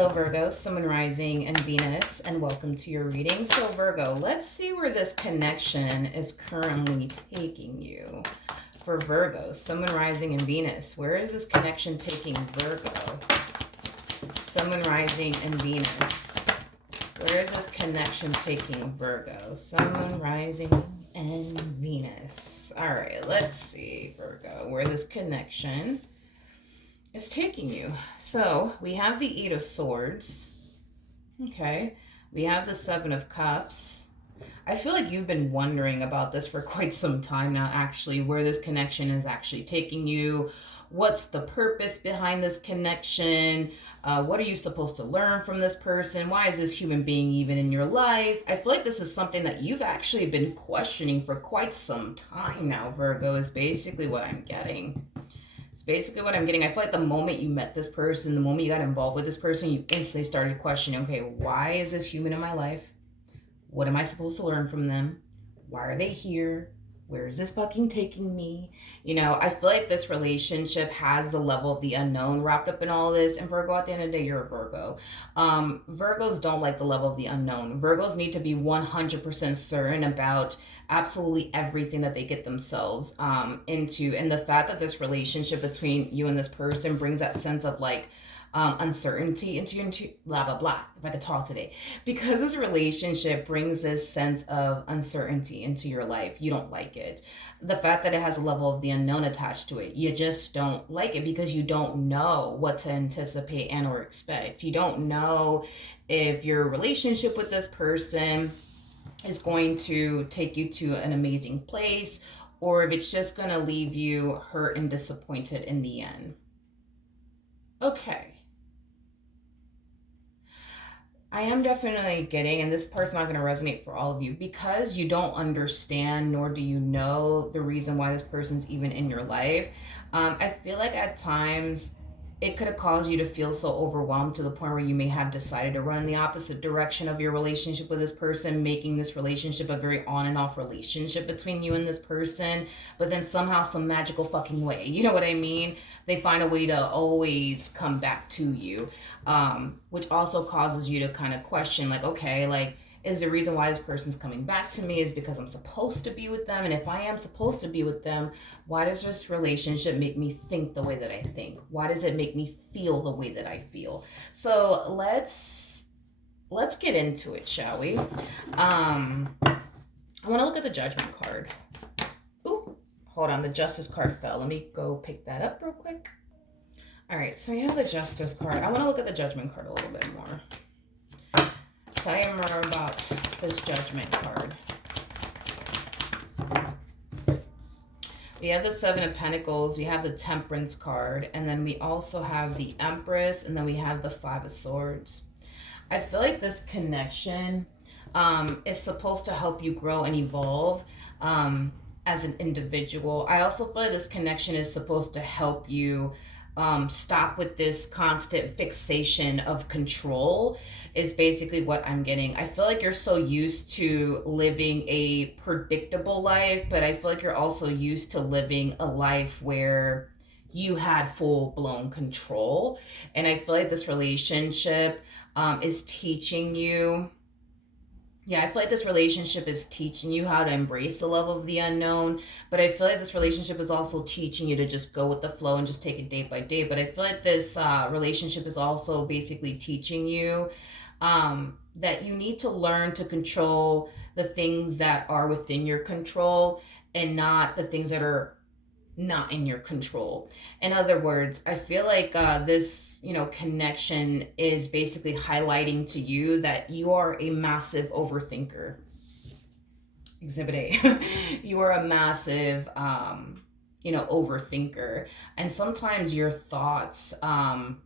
Hello, Virgo, Sun, Moon, Rising, and Venus, and welcome to your reading. So, Virgo, let's see where this connection is currently taking you. For Virgo, Sun, Moon, Rising, and Venus, where is this connection taking Virgo? Sun, Moon, Rising, and Venus, where is this connection taking Virgo? Sun, Moon, Rising, and Venus. All right, let's see, Virgo, where this connection is taking you. So we have the Eight of Swords. Okay. We have the Seven of Cups. I feel like you've been wondering about this for quite some time now, actually, where this connection is actually taking you. What's the purpose behind this connection? What are you supposed to learn from this person? Why is this human being even in your life? I feel like this is something that you've actually been questioning for quite some time now, Virgo, is basically what I'm getting. It's basically what I'm getting. I feel like the moment you met this person, the moment you got involved with this person, you instantly started questioning, okay, why is this human in my life? What am I supposed to learn from them? Why are they here? Where is this fucking taking me? You know, I feel like this relationship has the level of the unknown wrapped up in all this. And Virgo, at the end of the day, you're a Virgo. Virgos don't like the level of the unknown. Virgos need to be 100% certain about absolutely everything that they get themselves into. And the fact that this relationship between you and this person brings that sense of like, uncertainty into blah blah blah, if I could talk today, because this relationship brings this sense of uncertainty into your life. You don't like it. The fact that it has a level of the unknown attached to it, you just don't like it because you don't know what to anticipate and or expect. You don't know if your relationship with this person is going to take you to an amazing place or if it's just going to leave you hurt and disappointed in the end. Okay. I am definitely getting, and this part's not going to resonate for all of you, because you don't understand nor do you know the reason why this person's even in your life. I feel like at times it could have caused you to feel so overwhelmed to the point where you may have decided to run in the opposite direction of your relationship with this person, making this relationship a very on and off relationship between you and this person. But then somehow, some magical fucking way, you know what I mean? They find a way to always come back to you, which also causes you to kind of question, like, okay, like, is the reason why this person's coming back to me is because I'm supposed to be with them? And if I am supposed to be with them, why does this relationship make me think the way that I think? Why does it make me feel the way that I feel? So let's get into it, shall we? I want to look at the Judgment card. Ooh, hold on, the Justice card fell. Let me go pick that up real quick. All right, so you have the Justice card. I want to look at the Judgment card a little bit more. Tell you more about this Judgment card. We have the Seven of Pentacles, we have the Temperance card, and then we also have the Empress, and then we have the Five of Swords. I feel like this connection is supposed to help you grow and evolve as an individual. I also feel like this connection is supposed to help you stop with this constant fixation of control, is basically what I'm getting. I feel like you're so used to living a predictable life, but I feel like you're also used to living a life where you had full-blown control. And I feel like this relationship is teaching you, I feel like this relationship is teaching you how to embrace the love of the unknown, but I feel like this relationship is also teaching you to just go with the flow and just take it day by day. But I feel like this relationship is also basically teaching you that you need to learn to control the things that are within your control and not the things that are not in your control. In other words, I feel like this, connection is basically highlighting to you that you are a massive overthinker. Exhibit A. You are a massive, overthinker. And sometimes your thoughts, can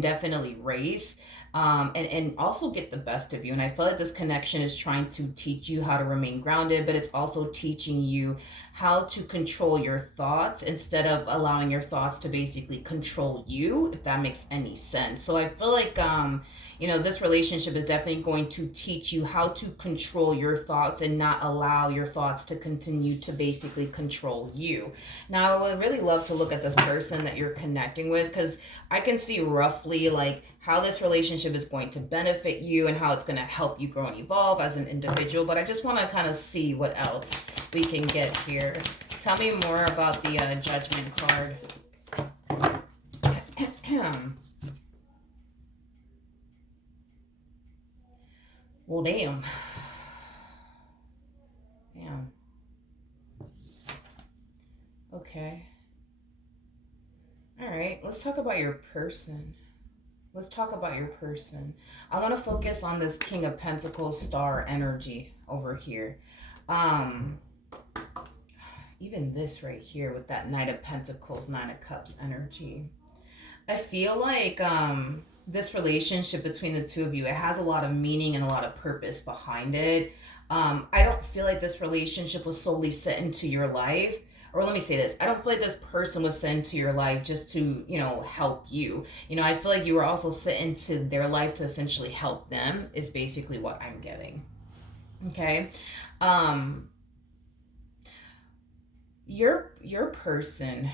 definitely race and also get the best of you. And I feel like this connection is trying to teach you how to remain grounded, but it's also teaching you how to control your thoughts instead of allowing your thoughts to basically control you, if that makes any sense. So I feel like, this relationship is definitely going to teach you how to control your thoughts and not allow your thoughts to continue to basically control you. Now, I would really love to look at this person that you're connecting with, because I can see roughly like how this relationship is going to benefit you and how it's going to help you grow and evolve as an individual. But I just want to kind of see what else we can get here. Tell me more about the Judgment card. Well, damn. Damn. Okay. All right. Let's talk about your person. Let's talk about your person. I want to focus on this King of Pentacles star energy over here. Um, Even this right here with that Knight of Pentacles, Nine of Cups energy. I feel like this relationship between the two of you, it has a lot of meaning and a lot of purpose behind it. I don't feel like this relationship was solely set into your life. Or let me say this, I don't feel like this person was sent into your life just to, help you. I feel like you were also sent into their life to essentially help them, is basically what I'm getting. Okay. Um, your person,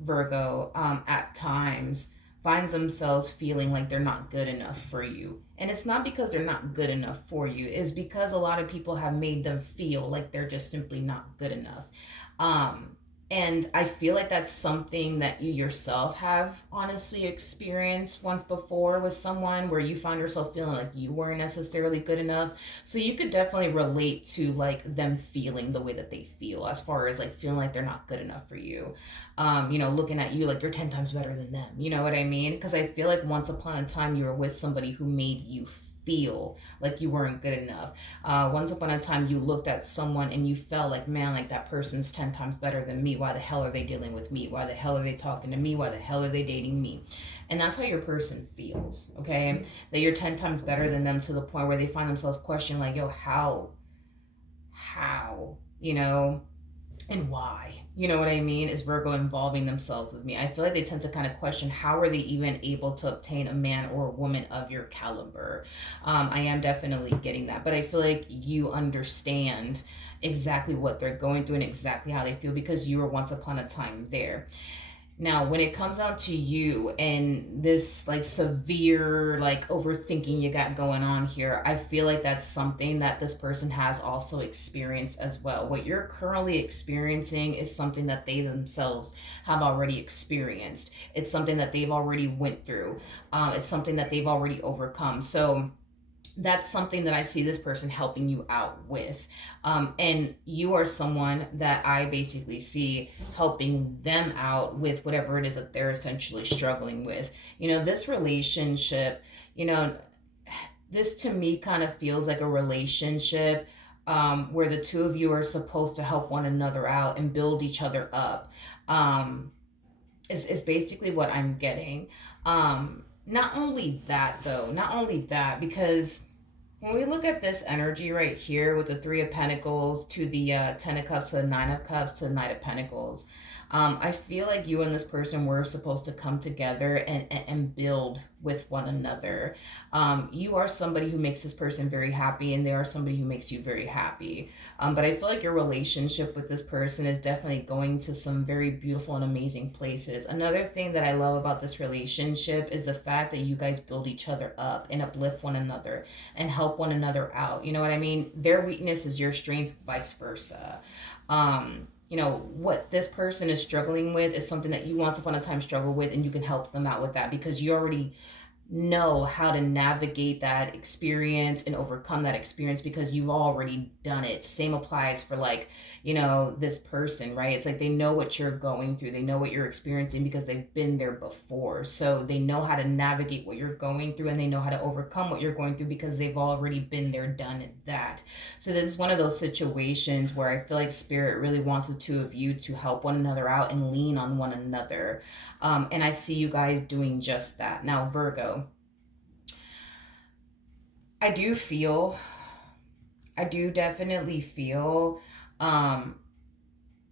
Virgo, at times finds themselves feeling like they're not good enough for you. And it's not because they're not good enough for you, it's because a lot of people have made them feel like they're just simply not good enough. Um, and I feel like that's something that you yourself have honestly experienced once before with someone where you found yourself feeling like you weren't necessarily good enough. So you could definitely relate to like them feeling the way that they feel as far as like feeling like they're not good enough for you. Looking at you like you're 10 times better than them. You know what I mean? Because I feel like once upon a time you were with somebody who made you feel like you weren't good enough. Once upon a time you looked at someone and you felt like, man, like that person's 10 times better than me. Why the hell are they dealing with me? Why the hell are they talking to me? Why the hell are they dating me? And that's how your person feels, okay? That you're 10 times better than them to the point where they find themselves questioning like, yo, how, and why, you know what I mean, is Virgo involving themselves with me. I feel like they tend to kind of question, how are they even able to obtain a man or a woman of your caliber? I am definitely getting that, but I feel like you understand exactly what they're going through and exactly how they feel because you were once upon a time there. Now, when it comes down to you and this like severe like overthinking you got going on here, I feel like that's something that this person has also experienced as well. What you're currently experiencing is something that they themselves have already experienced. It's something that they've already went through. It's something that they've already overcome. So that's something that I see this person helping you out with. And you are someone that I basically see helping them out with whatever it is that they're essentially struggling with. This relationship, you know, this to me kind of feels like a relationship where the two of you are supposed to help one another out and build each other up. Is basically what I'm getting. Not only that, because when we look at this energy right here with the Three of Pentacles to the Ten of Cups to the Nine of Cups to the Knight of Pentacles, I feel like you and this person were supposed to come together and build with one another. You are somebody who makes this person very happy, and they are somebody who makes you very happy. But I feel like your relationship with this person is definitely going to some very beautiful and amazing places. Another thing that I love about this relationship is the fact that you guys build each other up and uplift one another and help one another out. You know what I mean? Their weakness is your strength, vice versa. What this person is struggling with is something that you once upon a time struggled with, and you can help them out with that because you already know how to navigate that experience and overcome that experience because you've already done it. Same applies for like, this person, right? It's like they know what you're going through. They know what you're experiencing because they've been there before. So they know how to navigate what you're going through and they know how to overcome what you're going through because they've already been there, done that. So this is one of those situations where I feel like Spirit really wants the two of you to help one another out and lean on one another. And I see you guys doing just that. Now, Virgo, I do feel, I do definitely feel um,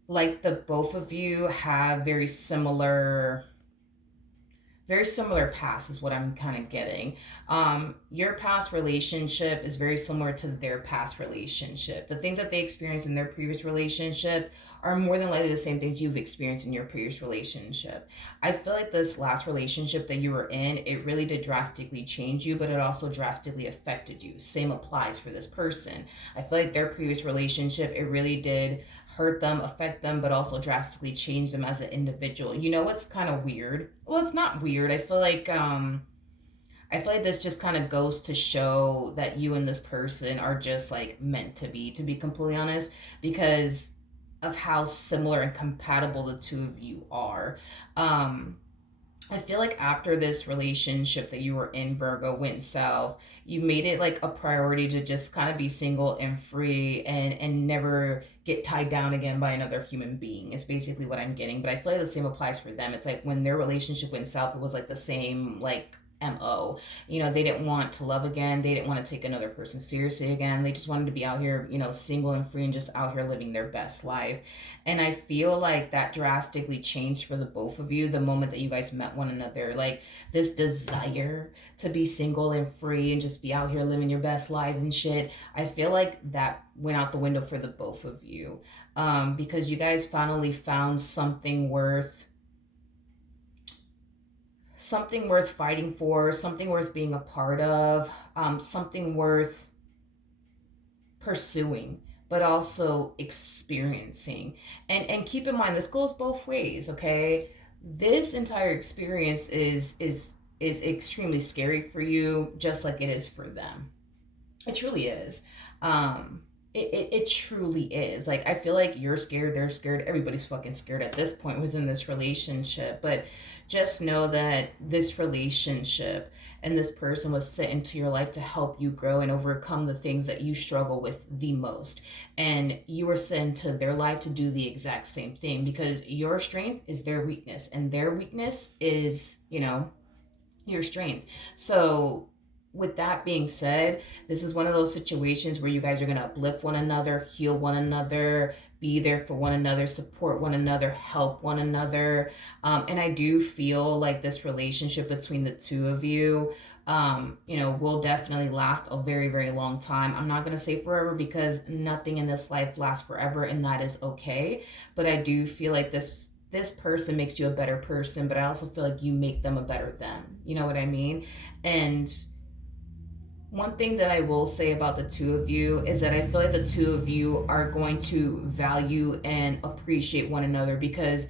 like the both of you have very similar Very similar past is what I'm kind of getting. Your past relationship is very similar to their past relationship. The things that they experienced in their previous relationship are more than likely the same things you've experienced in your previous relationship. I feel like this last relationship that you were in, it really did drastically change you, but it also drastically affected you. Same applies for this person. I feel like their previous relationship, it really did hurt them, affect them, but also drastically change them as an individual. You know what's kind of weird? Well, it's not weird. I feel like this just kind of goes to show that you and this person are just like meant to be completely honest, because of how similar and compatible the two of you are. Um I feel like after this relationship that you were in, Virgo, went south, you made it like a priority to just kind of be single and free and never get tied down again by another human being. Is basically what I'm getting. But I feel like the same applies for them. It's like when their relationship went south, it was like the same like MO. You know, they didn't want to love again. They didn't want to take another person seriously again. They just wanted to be out here, you know, single and free and just out here living their best life. And I feel like that drastically changed for the both of you the moment that you guys met one another. Like this desire to be single and free and just be out here living your best lives and shit. I feel like that went out the window for the both of you, because you guys finally found something worth fighting for, something worth being a part of, something worth pursuing but also experiencing. And keep in mind this goes both ways, okay? This entire experience is extremely scary for you just like it is for them. It truly is. It truly is. Like, I feel like you're scared, they're scared, everybody's fucking scared at this point within this relationship. But just know that this relationship and this person was sent into your life to help you grow and overcome the things that you struggle with the most. And you were sent into their life to do the exact same thing because your strength is their weakness, and their weakness is, you know, your strength. So, with that being said, this is one of those situations where you guys are going to uplift one another, heal one another, be there for one another, support one another, help one another. And I do feel like this relationship between the two of you, you know, will definitely last a very, very long time. I'm not going to say forever because nothing in this life lasts forever, and that is okay. But I do feel like this person makes you a better person, but I also feel like you make them a better them. You know what I mean? And one thing that I will say about the two of you is that I feel like the two of you are going to value and appreciate one another because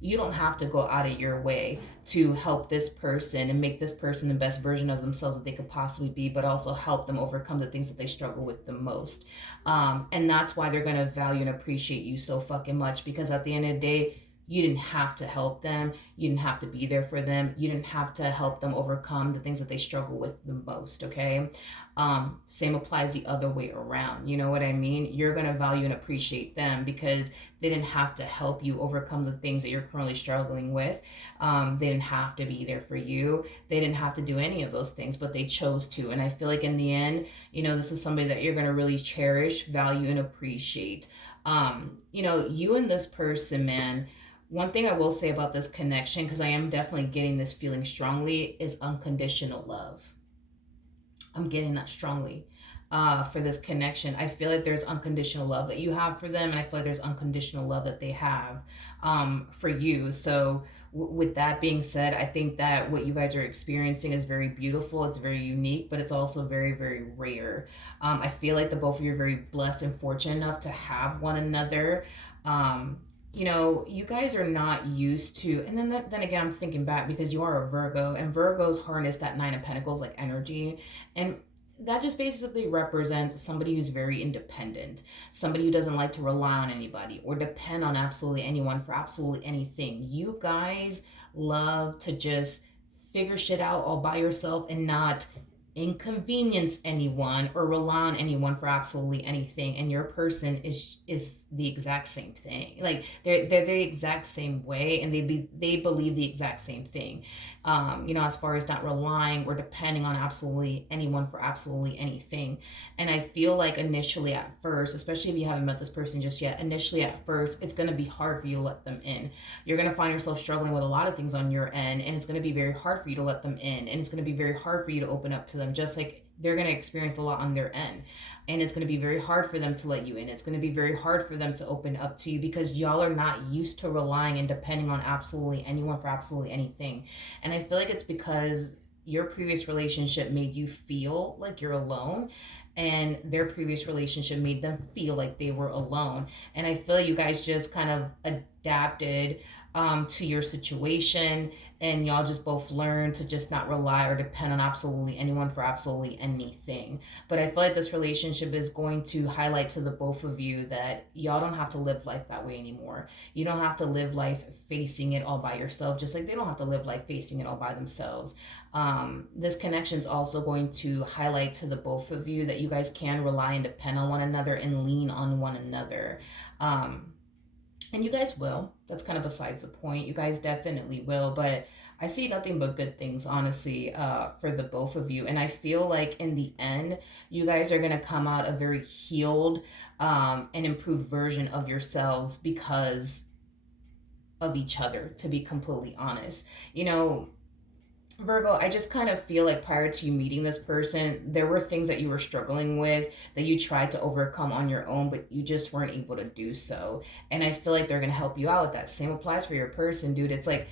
you don't have to go out of your way to help this person and make this person the best version of themselves that they could possibly be, but also help them overcome the things that they struggle with the most. And that's why they're going to value and appreciate you so fucking much, because at the end of the day, you didn't have to help them. You didn't have to be there for them. You didn't have to help them overcome the things that they struggle with the most, okay? Same applies the other way around. You know what I mean? You're going to value and appreciate them because they didn't have to help you overcome the things that you're currently struggling with. They didn't have to be there for you. They didn't have to do any of those things, but they chose to. And I feel like in the end, you know, this is somebody that you're going to really cherish, value, and appreciate. You know, you and this person, man, one thing I will say about this connection, because I am definitely getting this feeling strongly, is unconditional love. I'm getting that strongly for this connection. I feel like there's unconditional love that you have for them, and I feel like there's unconditional love that they have for you. So, with that being said, I think that what you guys are experiencing is very beautiful. It's very unique, but it's also very, very rare. I feel like the both of you are very blessed and fortunate enough to have one another. You know, you guys are not used to, and then again, I'm thinking back because you are a Virgo, and Virgos harness that Nine of Pentacles like energy, and that just basically represents somebody who's very independent, somebody who doesn't like to rely on anybody or depend on absolutely anyone for absolutely anything. You guys love to just figure shit out all by yourself and not inconvenience anyone or rely on anyone for absolutely anything. And your person is the exact same thing. Like they're the exact same way, and they believe the exact same thing. As far as not relying or depending on absolutely anyone for absolutely anything. And I feel like initially at first, especially if you haven't met this person just yet, initially at first, it's going to be hard for you to let them in. You're going to find yourself struggling with a lot of things on your end, and it's going to be very hard for you to let them in, and it's going to be very hard for you to open up to them, just like they're going to experience a lot on their end. And it's going to be very hard for them to let you in. It's going to be very hard for them to open up to you because y'all are not used to relying and depending on absolutely anyone for absolutely anything. And I feel like it's because your previous relationship made you feel like you're alone, and their previous relationship made them feel like they were alone. And I feel like you guys just kind of adapted to your situation, and y'all just both learned to just not rely or depend on absolutely anyone for absolutely anything. But I feel like this relationship is going to highlight to the both of you that y'all don't have to live life that way anymore. You don't have to live life facing it all by yourself, just like they don't have to live life facing it all by themselves. This connection is also going to highlight to the both of you that you guys can rely and depend on one another and lean on one another. Um, and you guys will. That's kind of besides the point. You guys definitely will. But I see nothing but good things, honestly, for the both of you. And I feel like in the end, you guys are going to come out a very healed and improved version of yourselves because of each other, to be completely honest. You know, Virgo, I just kind of feel like prior to you meeting this person, there were things that you were struggling with that you tried to overcome on your own, but you just weren't able to do so. And I feel like they're going to help you out with that. Same applies for your person, dude. It's like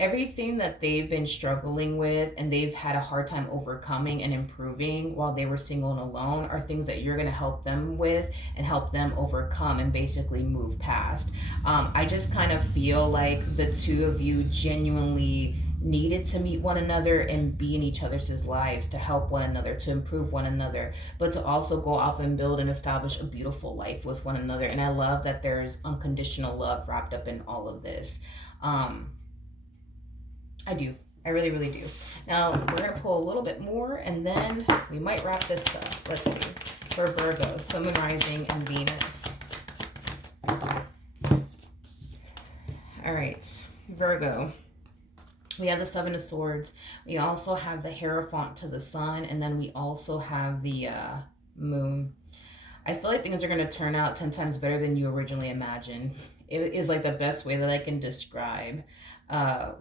everything that they've been struggling with and they've had a hard time overcoming and improving while they were single and alone are things that you're going to help them with and help them overcome and basically move past. I just kind of feel like the two of you genuinely needed to meet one another and be in each other's lives to help one another, to improve one another, but to also go off and build and establish a beautiful life with one another. And I love that there's unconditional love wrapped up in all of this. um, I do. I really, really do. Now, we're going to pull a little bit more, and then we might wrap this up. Let's see. For Virgo, Sun, Moon, Rising, and Venus. All right. Virgo. We have the Seven of Swords. We also have the Hierophant to the Sun, and then we also have the Moon. I feel like things are going to turn out 10 times better than you originally imagined. It is like the best way that I can describe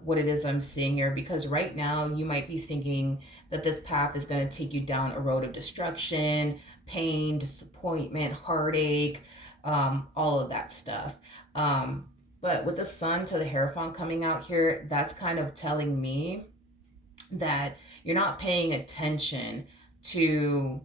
what it is I'm seeing here, because right now you might be thinking that this path is going to take you down a road of destruction, pain, disappointment, heartache, all of that stuff. But with the Sun to the Hierophant coming out here, that's kind of telling me that you're not paying attention to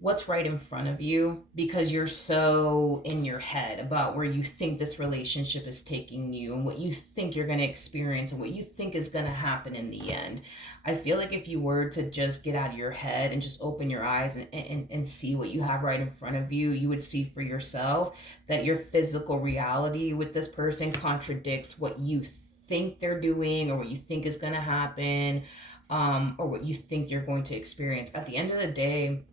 what's right in front of you because you're so in your head about where you think this relationship is taking you and what you think you're going to experience and what you think is going to happen in the end. I feel like if you were to just get out of your head and just open your eyes and see what you have right in front of you, you would see for yourself that your physical reality with this person contradicts what you think they're doing or what you think is going to happen, or what you think you're going to experience. At the end of the day,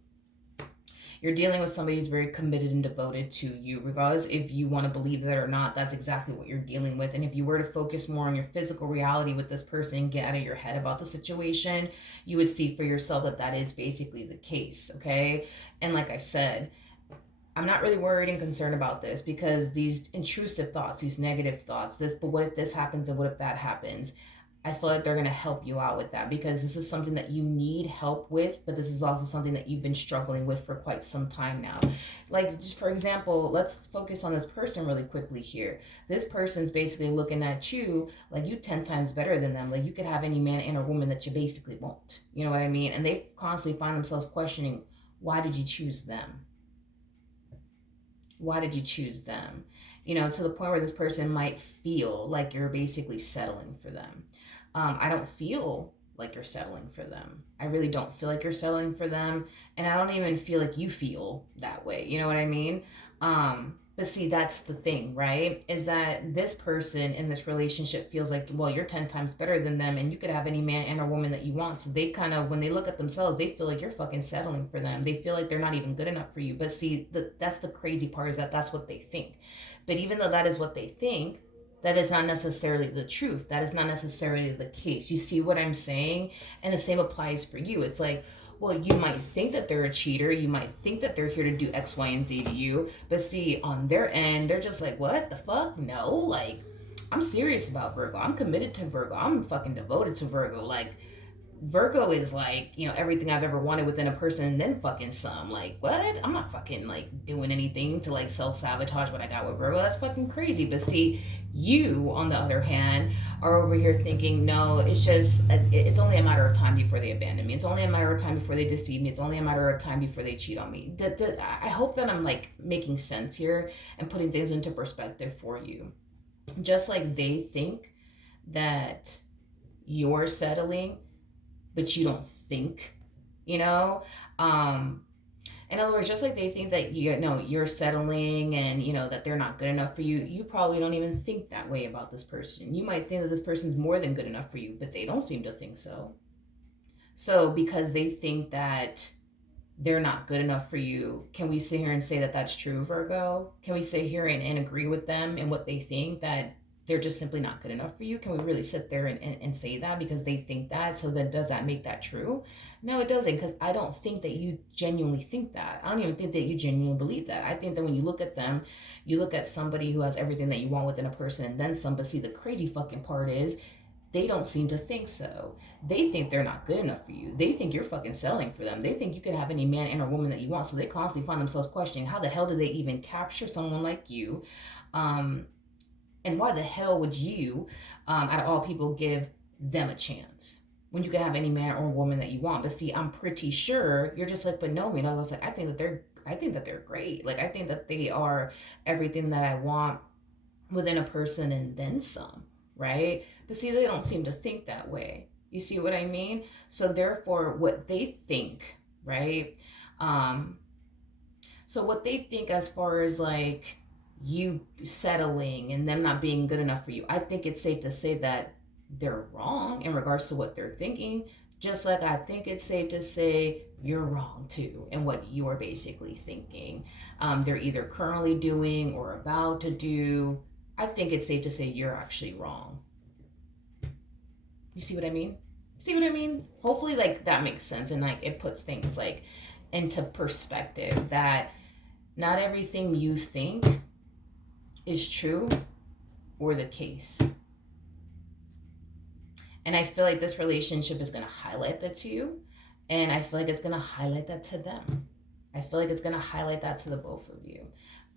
you're dealing with somebody who's very committed and devoted to you, regardless if you want to believe that or not. That's exactly what you're dealing with. And if you were to focus more on your physical reality with this person and get out of your head about the situation, you would see for yourself that that is basically the case. Okay. And like I said, I'm not really worried and concerned about this because these intrusive thoughts, these negative thoughts, but what if this happens and what if that happens? I feel like they're going to help you out with that because this is something that you need help with, but this is also something that you've been struggling with for quite some time now. Like, just for example, let's focus on this person really quickly here. This person's basically looking at you like you 10 times better than them. Like, you could have any man and or woman that you basically won't. You know what I mean? And they constantly find themselves questioning, why did you choose them? Why did you choose them? To the point where this person might feel like you're basically settling for them. I don't feel like you're settling for them. I really don't feel like you're settling for them. And I don't even feel like you feel that way. You know what I mean? But see, that's the thing, right? Is that this person in this relationship feels like, well, you're 10 times better than them and you could have any man and or woman that you want. So they kind of, when they look at themselves, they feel like you're fucking settling for them. They feel like they're not even good enough for you. But see, that's the crazy part, is that that's what they think. But even though that is what they think, that is not necessarily the truth. That is not necessarily the case. You see what I'm saying? And the same applies for you. It's like, well, you might think that they're a cheater. You might think that they're here to do X, Y, and Z to you. But see, on their end, they're just like, what the fuck? No, like, I'm serious about Virgo. I'm committed to Virgo. I'm fucking devoted to Virgo. Like, Virgo is like, everything I've ever wanted within a person and then fucking some. Like, what? I'm not fucking like doing anything to like self sabotage what I got with Virgo. That's fucking crazy. But see, you, on the other hand, are over here thinking, no, it's only a matter of time before they abandon me. It's only a matter of time before they deceive me. It's only a matter of time before they cheat on me. I hope that I'm like making sense here and putting things into perspective for you. Just like they think that you're settling, but you don't think, you know? Um, in other words, just like they think that you're settling and that they're not good enough for you, you probably don't even think that way about this person. You might think that this person's more than good enough for you, but they don't seem to think so. So because they think that they're not good enough for you, can we sit here and say that that's true, Virgo? Can we sit here and agree with them and what they think, that they're just simply not good enough for you? Can we really sit there and say that because they think that? So then does that make that true? No, it doesn't, because I don't think that you genuinely think that. I don't even think that you genuinely believe that. I think that when you look at them, you look at somebody who has everything that you want within a person and then some. But see, the crazy fucking part is they don't seem to think so. They think they're not good enough for you. They think you're fucking selling for them. They think you can have any man and or woman that you want. So they constantly find themselves questioning, how the hell did they even capture someone like you? Um, and why the hell would you, out of all people, give them a chance when you can have any man or woman that you want? But see, I'm pretty sure you're just like, but no, me. And I was like, I think that they're great. Like, I think that they are everything that I want within a person and then some, right? But see, they don't seem to think that way. You see what I mean? So therefore, what they think, right? Um, so what they think as far as like you settling and them not being good enough for you, I think it's safe to say that they're wrong in regards to what they're thinking. Just like I think it's safe to say you're wrong too in what you're basically thinking. They're either currently doing or about to do. I think it's safe to say you're actually wrong. You see what I mean? See what I mean? Hopefully, like, that makes sense and like it puts things like into perspective, that not everything you think is true or the case. And I feel like this relationship is going to highlight that to you. And I feel like it's going to highlight that to them. I feel like it's going to highlight that to the both of you.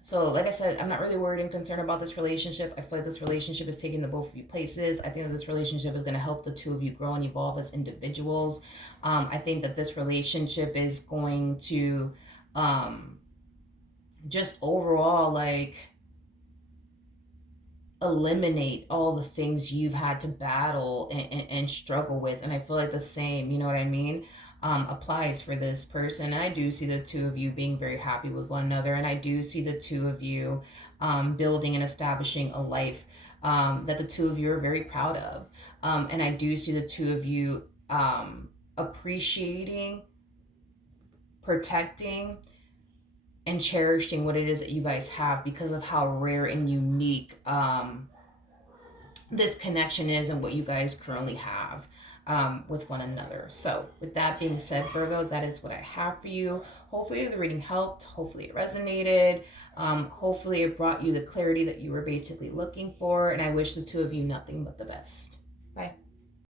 So, like I said, I'm not really worried and concerned about this relationship. I feel like this relationship is taking the both of you places. I think that this relationship is going to help the two of you grow and evolve as individuals. I think that this relationship is going to just overall, like, eliminate all the things you've had to battle and struggle with. And I feel like the same, you know what I mean, applies for this person. And I do see the two of you being very happy with one another. And I do see the two of you building and establishing a life that the two of you are very proud of. And I do see the two of you appreciating, protecting, and cherishing what it is that you guys have, because of how rare and unique this connection is and what you guys currently have with one another. So with that being said, Virgo, that is what I have for you. Hopefully the reading helped. Hopefully it resonated. Hopefully it brought you the clarity that you were basically looking for. And I wish the two of you nothing but the best. Bye.